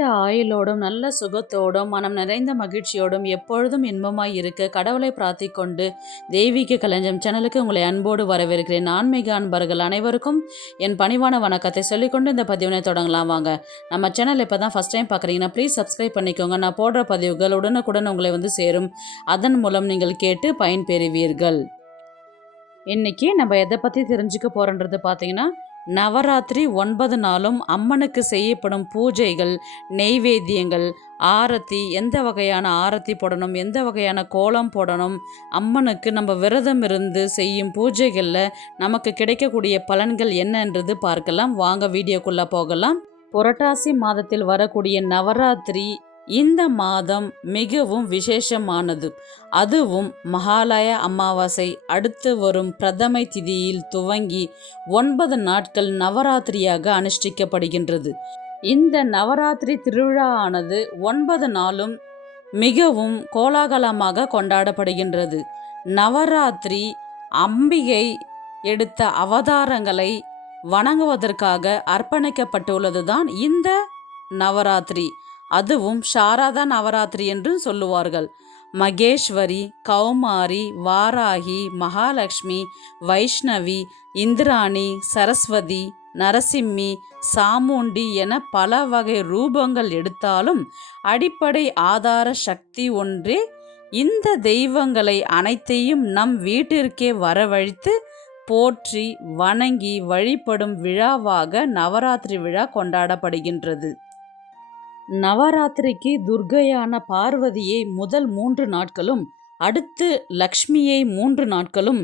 நீண்ட ஆயுளோடும் நல்ல சுகத்தோடும் மனம் நிறைந்த மகிழ்ச்சியோடும் எப்பொழுதும் இன்பமாய் இருக்க கடவுளை பிரார்த்திக்கொண்டு தெய்வீக களஞ்சியம் சேனலுக்கு உங்களை அன்போடு வரவேற்கிறேன். ஆன்மீக அன்பர்கள் அனைவருக்கும் என் பணிவான வணக்கத்தை சொல்லிக்கொண்டு இந்த பதிவினை தொடங்கலாம் வாங்க. நம்ம சேனல் இப்போ தான் ஃபஸ்ட் டைம் பார்க்குறீங்கன்னா ப்ளீஸ் சப்ஸ்கிரைப் பண்ணிக்கோங்க. நான் போடுற பதிவுகள் உடனுக்குடன் உங்களை சேரும். அதன் மூலம் நீங்கள் கேட்டு பயன்பெறுவீர்கள். இன்னைக்கு நம்ம எதை பற்றி தெரிஞ்சுக்க போகிறோன்றது பார்த்தீங்கன்னா, நவராத்திரி 9 நாளும் அம்மனுக்கு செய்யப்படும் பூஜைகள், நெய்வேத்தியங்கள், ஆரத்தி, எந்த வகையான ஆரத்தி போடணும், எந்த வகையான கோலம் போடணும், அம்மனுக்கு நம்ம விரதம் இருந்து செய்யும் பூஜைகளில் நமக்கு கிடைக்கக்கூடிய பலன்கள் என்னன்றது பார்க்கலாம். வாங்க வீடியோக்குள்ளே போகலாம். புரட்டாசி மாதத்தில் வரக்கூடிய நவராத்திரி இந்த மாதம் மிகவும் விசேஷமானது. அதுவும் மகாலய அமாவாசை அடுத்து வரும் பிரதமை திதியில் துவங்கி 9 நாட்கள் நவராத்திரியாக அனுஷ்டிக்கப்படுகின்றது. இந்த நவராத்திரி திருவிழா ஆனது 9 நாளும் மிகவும் கோலாகலமாக கொண்டாடப்படுகின்றது. நவராத்திரி அம்பிகை எடுத்த அவதாரங்களை வணங்குவதற்காக அர்ப்பணிக்கப்பட்டுள்ளதுதான் இந்த நவராத்திரி. அதுவும் சாரதா நவராத்திரி என்று சொல்லுவார்கள். மகேஸ்வரி, கௌமாரி, வாராகி, மகாலட்சுமி, வைஷ்ணவி, இந்திராணி, சரஸ்வதி, நரசிம்மி, சாமுண்டி என பல வகை ரூபங்கள் எடுத்தாலும் அடிப்படை ஆதார சக்தி ஒன்றே. இந்த தெய்வங்களை அனைத்தையும் நம் வீட்டிற்கே வரவழைத்து போற்றி வணங்கி வழிபடும் விழாவாக நவராத்திரி விழா கொண்டாடப்படுகின்றது. நவராத்திரிக்கு துர்க்கையான பார்வதியை முதல் 3 நாட்களும், அடுத்து லக்ஷ்மியை 3 நாட்களும்,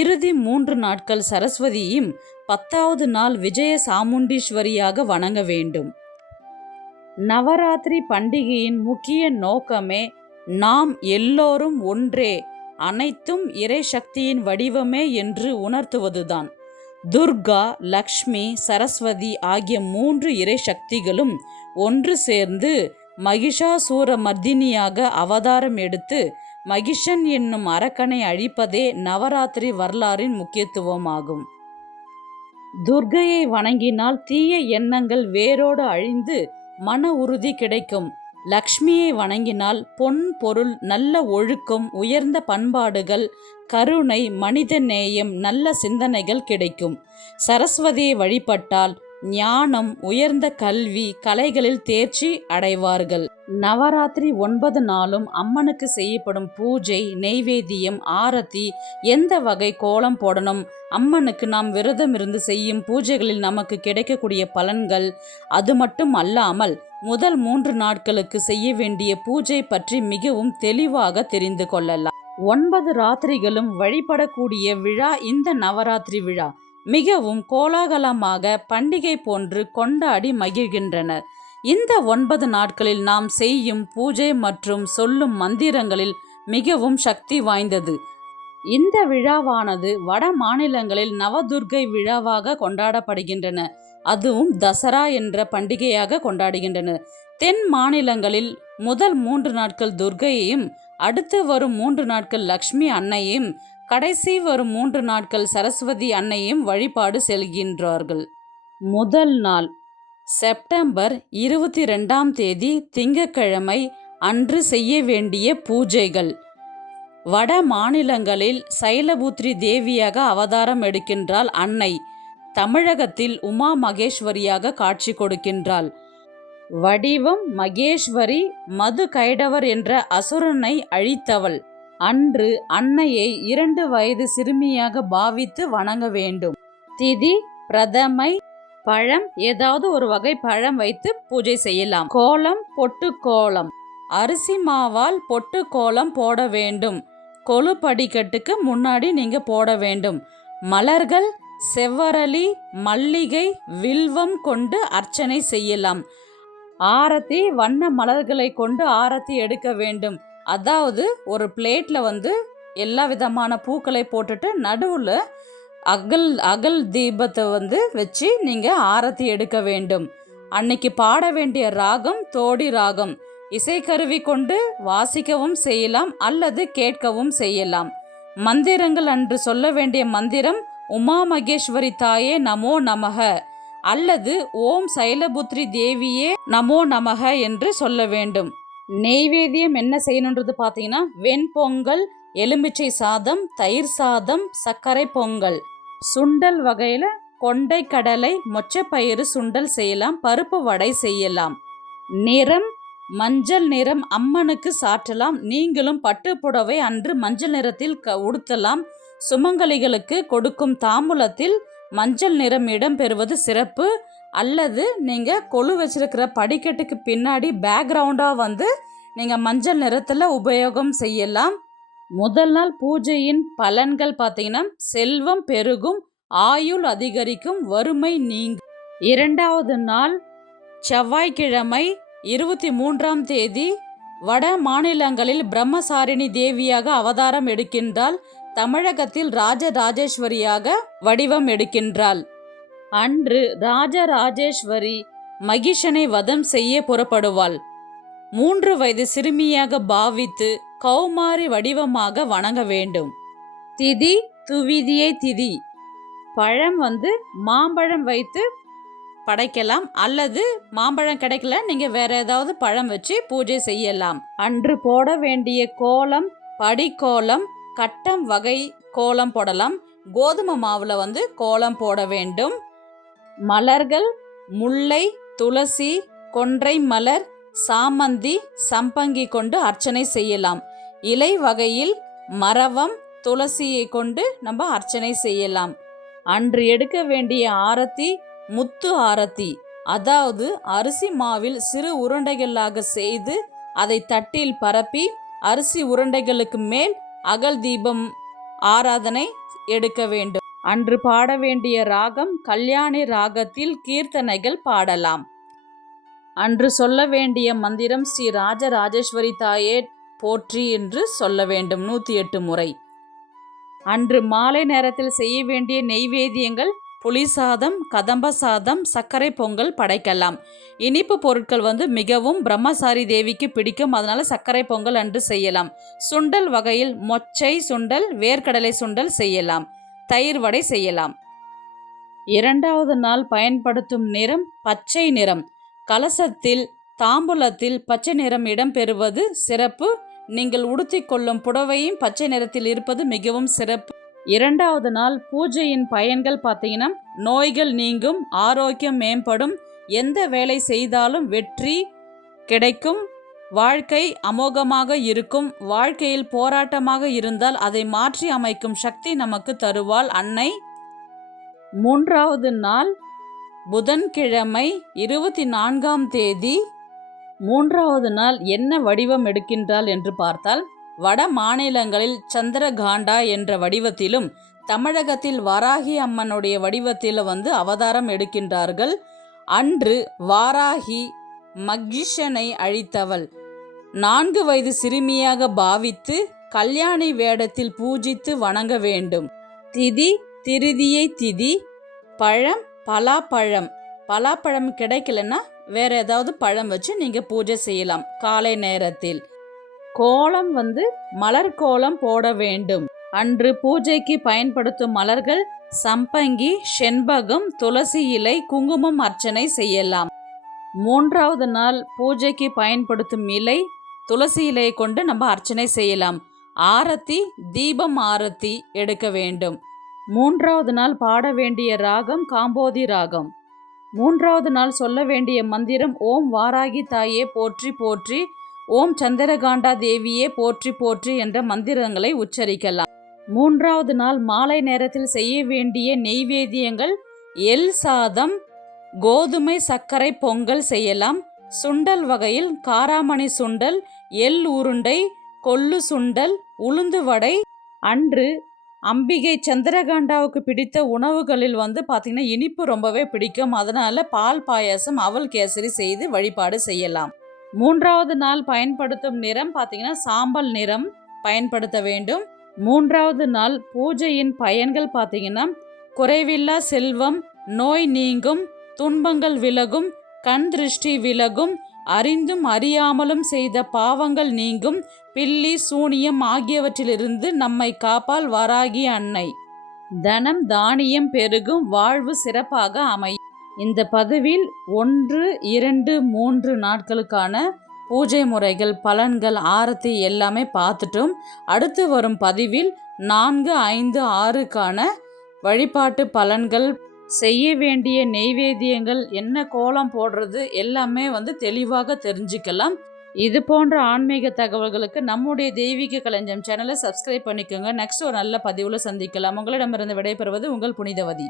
இறுதி 3 நாட்கள் சரஸ்வதியையும், 10வது நாள் விஜய சாமுண்டீஸ்வரியாக வணங்க வேண்டும். நவராத்திரி பண்டிகையின் முக்கிய நோக்கமே நாம் எல்லோரும் ஒன்றே, அனைத்தும் இறை சக்தியின் வடிவமே என்று உணர்த்துவதுதான். துர்கா, லக்ஷ்மி, சரஸ்வதி ஆகிய 3 இறை சக்திகளும் ஒன்று சேர்ந்து மகிஷாசூர மர்தினியாக அவதாரம் எடுத்து மகிஷன் என்னும் அரக்கனை அழிப்பதே நவராத்திரி வரலாறின் முக்கியத்துவமாகும். துர்க்கையை வணங்கினால் தீய எண்ணங்கள் வேரோடு அழிந்து மன உறுதி கிடைக்கும். லக்ஷ்மியை வணங்கினால் பொன், பொருள், நல்ல ஒழுக்கம், உயர்ந்த பண்பாடுகள், கருணை, மனித நேயம், நல்ல சிந்தனைகள் கிடைக்கும். சரஸ்வதியை வழிபட்டால் ஞானம், உயர்ந்த கல்வி, கலைகளில் தேர்ச்சி அடைவார்கள். நவராத்திரி 9 நாளும் அம்மனுக்கு செய்யப்படும் பூஜை, நெய்வேத்தியம், ஆரத்தி, எந்த வகை கோலம் போடணும், அம்மனுக்கு நாம் விரதம் இருந்து செய்யும் பூஜைகளில் நமக்கு கிடைக்கக்கூடிய பலன்கள், அது மட்டும் அல்லாமல் முதல் 3 நாட்களுக்கு செய்ய வேண்டிய பூஜை பற்றி மிகவும் தெளிவாக தெரிந்து கொள்ளலாம். 9 ராத்திரிகளும் வழிபடக்கூடிய விழா இந்த நவராத்திரி விழா. மிகவும் கோலாகலமாக பண்டிகை போன்று கொண்டாடி மகிழ்கின்றனர். இந்த 9 நாட்களில் நாம் செய்யும் பூஜை மற்றும் சொல்லும் மந்திரங்களில் மிகவும் சக்தி வாய்ந்தது. இந்த விழாவானது வட மாநிலங்களில் நவதுர்க்கை விழாவாக கொண்டாடப்படுகின்றன. அதுவும் தசரா என்ற பண்டிகையாக கொண்டாடுகின்றனர். தென் மாநிலங்களில் முதல் 3 நாட்கள் துர்க்கையையும், அடுத்து வரும் 3 நாட்கள் லக்ஷ்மி அன்னையையும், கடைசி வரும் 3 நாட்கள் சரஸ்வதி அன்னையும் வழிபாடு செல்கின்றார்கள். முதல் நாள் செப்டம்பர் 22ஆம் தேதி திங்கட்கிழமை அன்று செய்ய வேண்டிய பூஜைகள். வட மாநிலங்களில் சைலபுத்ரி தேவியாக அவதாரம் எடுக்கின்றாள் அன்னை. தமிழகத்தில் உமா மகேஸ்வரியாக காட்சி கொடுக்கின்றாள். வடிவம் மகேஸ்வரி, மது கைடவர் என்ற அசுரனை அழித்தவள். அன்று அன்னையை 2 வயது சிறுமியாக பாவித்து வணங்க வேண்டும். திதி பிரதமை, பழம், ஏதாவது ஒரு வகை பழம் வைத்து பூஜை செய்யலாம். கோலம் பொட்டு கோலம், அரிசி மாவால் பொட்டு கோலம் போட வேண்டும். கொலு படிக்கட்டுக்கு முன்னாடி நீங்க போட வேண்டும். மலர்கள் செவ்வரளி, மல்லிகை, வில்வம் கொண்டு அர்ச்சனை செய்யலாம். ஆரத்தி வண்ண மலர்களை கொண்டு ஆரத்தி எடுக்க வேண்டும். அதாவது ஒரு பிளேட்டில் எல்லா விதமான பூக்களை போட்டுட்டு நடுவில் அகல் தீபத்தை வச்சு நீங்கள் ஆரத்தி எடுக்க வேண்டும். அன்னைக்கு பாட வேண்டிய ராகம் தோடி ராகம். இசைக்கருவி கொண்டு வாசிக்கவும் செய்யலாம் அல்லது கேட்கவும் செய்யலாம். மந்திரங்கள் அன்று சொல்ல வேண்டிய மந்திரம் உமா மகேஸ்வரி தாயே நமோ நமக. அல்லது ஓம் சைலபுத்ரி தேவியே நமோ நமக என்று சொல்ல வேண்டும். நெய்வேத்தியம் என்ன செய்யணுன்றது பார்த்தீங்கன்னா, வெண்பொங்கல், எலுமிச்சை சாதம், தயிர் சாதம், சர்க்கரை பொங்கல். சுண்டல் வகையில் கொண்டை கடலை, மொச்சப்பயிறு சுண்டல் செய்யலாம், பருப்பு வடை செய்யலாம். நிறம் மஞ்சள் நிறம் அம்மனுக்கு சாற்றலாம். நீங்களும் பட்டு புடவை அன்று மஞ்சள் நிறத்தில் உடுத்தலாம். சுமங்கலிகளுக்கு கொடுக்கும் தாம்பூலத்தில் மஞ்சள் நிறம் இடம் பெறுவது சிறப்பு. அல்லது நீங்கள் கொலு வச்சிருக்கிற படிக்கட்டுக்கு பின்னாடி பேக்ரவுண்டாக நீங்கள் மஞ்சள் நிறத்தில் உபயோகம் செய்யலாம். முதல் நாள் பூஜையின் பலன்கள் பார்த்தீங்கன்னா, செல்வம் பெருகும், ஆயுள் அதிகரிக்கும், வறுமை நீங்கும். இரண்டாவது நாள் செவ்வாய்க்கிழமை 23ஆம் தேதி வட மாநிலங்களில் பிரம்மசாரிணி தேவியாக அவதாரம் எடுக்கின்றாள். தமிழகத்தில் ராஜராஜேஸ்வரியாக வடிவம் எடுக்கின்றாள். அன்று ராஜராஜேஸ்வரி மகிஷனை வதம் செய்ய புறப்படுவாள். 3 வயது சிறுமியாக பாவித்து கௌமாரி வடிவமாக வணங்க வேண்டும். திதி துவிதியை திதி. பழம் மாம்பழம் வைத்து படைக்கலாம். அல்லது மாம்பழம் கிடைக்கல, நீங்கள் வேற ஏதாவது பழம் வச்சு பூஜை செய்யலாம். அன்று போட வேண்டிய கோலம் படிக்கோலம், கட்டம் வகை கோலம் போடலாம். கோதுமை மாவில் கோலம் போட வேண்டும். மலர்கள் முல்லை, துளசி, கொன்றை மலர், சாமந்தி, சம்பங்கி கொண்டு அர்ச்சனை செய்யலாம். இலை வகையில் மரவம், துளசியை கொண்டு நம்ம அர்ச்சனை செய்யலாம். அன்று எடுக்க வேண்டிய ஆரத்தி முத்து ஆரத்தி. அதாவது அரிசி மாவில் சிறு உருண்டைகளாக செய்து அதை தட்டில் பரப்பி அரிசி உருண்டைகளுக்கு மேல் அகல் தீபம் ஆராதனை எடுக்க வேண்டும். அன்று பாட வேண்டிய ராகம் கல்யாணி ராகத்தில் கீர்த்தனைகள் பாடலாம். அன்று சொல்ல வேண்டிய மந்திரம் ஸ்ரீ ராஜராஜேஸ்வரி தாயே போற்றி என்று சொல்ல வேண்டும் 108 முறை. அன்று மாலை நேரத்தில் செய்ய வேண்டிய நெய்வேத்தியங்கள் புளி சாதம், கதம்ப சாதம், சர்க்கரை பொங்கல் படைக்கலாம். இனிப்பு பொருட்கள் மிகவும் பிரம்மசாரி தேவிக்கு பிடிக்கும். அதனால சர்க்கரை பொங்கல் அன்று செய்யலாம். சுண்டல் வகையில் மொச்சை சுண்டல், வேர்க்கடலை சுண்டல் செய்யலாம். தயிர் வடை செய்யலாம். இரண்டாவது நாள் பயன்படுத்தும் நிறம் பச்சை நிறம். கலசத்தில் தாம்பூலத்தில் பச்சை நிறம் இடம்பெறுவது சிறப்பு. நீங்கள் உடுத்திக் கொள்ளும் புடவையும் பச்சை நிறத்தில் இருப்பது மிகவும் சிறப்பு. இரண்டாவது நாள் பூஜையின் பயன்கள் பார்த்தீங்கன்னா, நோய்கள் நீங்கும், ஆரோக்கியம் மேம்படும், எந்த வேலை செய்தாலும் வெற்றி கிடைக்கும், வாழ்க்கை அமோகமாக இருக்கும். வாழ்க்கையில் போராட்டமாக இருந்தால் அதை மாற்றி அமைக்கும் சக்தி நமக்கு தருவாள் அன்னை. மூன்றாவது நாள் புதன்கிழமை 24ஆம் தேதி. மூன்றாவது நாள் என்ன வடிவம் எடுக்கின்றாள் என்று பார்த்தால், வட மாநிலங்களில் சந்திரகாண்டா என்ற வடிவத்திலும் தமிழகத்தில் வாராகி அம்மனுடைய வடிவத்தில் அவதாரம் எடுக்கின்றார்கள். அன்று வாராகி மகிஷனை அழித்தவள். 4 வயது சிறுமியாக பாவித்து கல்யாணி வேடத்தில் பூஜித்து வணங்க வேண்டும். திதி திருதியை திதி. பழம் பலாப்பழம். பலாப்பழம் கிடைக்கலன்னா வேற ஏதாவது பழம் வச்சு நீங்கள் பூஜை செய்யலாம். காலை நேரத்தில் கோலம் மலர் கோலம் போட வேண்டும். அன்று பூஜைக்கு பயன்படுத்தும் மலர்கள் சம்பங்கி, செண்பகம், துளசி இலை, குங்குமம் அர்ச்சனை செய்யலாம். மூன்றாவது நாள் பூஜைக்கு பயன்படுத்தும் இலை துளசி இலையை கொண்டு நம்ம அர்ச்சனை செய்யலாம். ஆரத்தி தீபம் ஆரத்தி எடுக்க வேண்டும். மூன்றாவது நாள் பாட வேண்டிய ராகம் காம்போதி ராகம். மூன்றாவது நாள் சொல்ல வேண்டிய மந்திரம் ஓம் வாராகி தாயே போற்றி போற்றி, ஓம் சந்திரகாண்டா தேவியே போற்றி போற்றி என்ற மந்திரங்களை உச்சரிக்கலாம். மூன்றாவது நாள் மாலை நேரத்தில் செய்ய வேண்டிய நெய்வேத்தியங்கள் எல் சாதம், கோதுமை சர்க்கரை பொங்கல் செய்யலாம். சுண்டல் வகையில் காராமணி சுண்டல், எள் உருண்டை, கொள்ளு சுண்டல், உளுந்து வடை. அன்று அம்பிகை சந்திரகாண்டாவுக்கு பிடித்த உணவுகளில் பார்த்தீங்கன்னா இனிப்பு ரொம்பவே பிடிக்கும். அதனால பால் பாயாசம், அவல் கேசரி செய்து வழிபாடு செய்யலாம். மூன்றாவது நாள் பயன்படுத்தும் நிறம் பார்த்தீங்கன்னா சாம்பல் நிறம் பயன்படுத்த வேண்டும். மூன்றாவது நாள் பூஜையின் பயன்கள் பார்த்தீங்கன்னா, குறைவில்லா செல்வம், நோய் நீங்கும், துன்பங்கள் விலகும், கண் திருஷ்டி விலகும், அறிந்தும் அறியாமலும் செய்த பாவங்கள் நீங்கும், பில்லி சூனியம் ஆகியவற்றிலிருந்து நம்மை காப்பாள் வாராகி அன்னை. தனம் தானியம் பெருகும், வாழ்வு சிறப்பாக அமையும். இந்த பதிவில் 1, 2, 3 நாட்களுக்கான பூஜை முறைகள், பலன்கள், ஆரத்தி எல்லாமே பார்த்துட்டோம். அடுத்து வரும் பதிவில் 4, 5, 6க்கான வழிபாட்டு பலன்கள், செய்ய வேண்டிய நெய்வேத்தியங்கள், என்ன கோலம் போடுறது எல்லாமே தெளிவாக தெரிஞ்சுக்கலாம். இது போன்ற ஆன்மீக தகவல்களுக்கு நம்முடைய தெய்வீக களஞ்சியம் சேனலை சப்ஸ்கிரைப் பண்ணிக்கோங்க. நெக்ஸ்ட் ஒரு நல்ல பதிவில் சந்திக்கலாம். உங்களிடமிருந்து விடைபெறுவது உங்கள் புனிதவதி.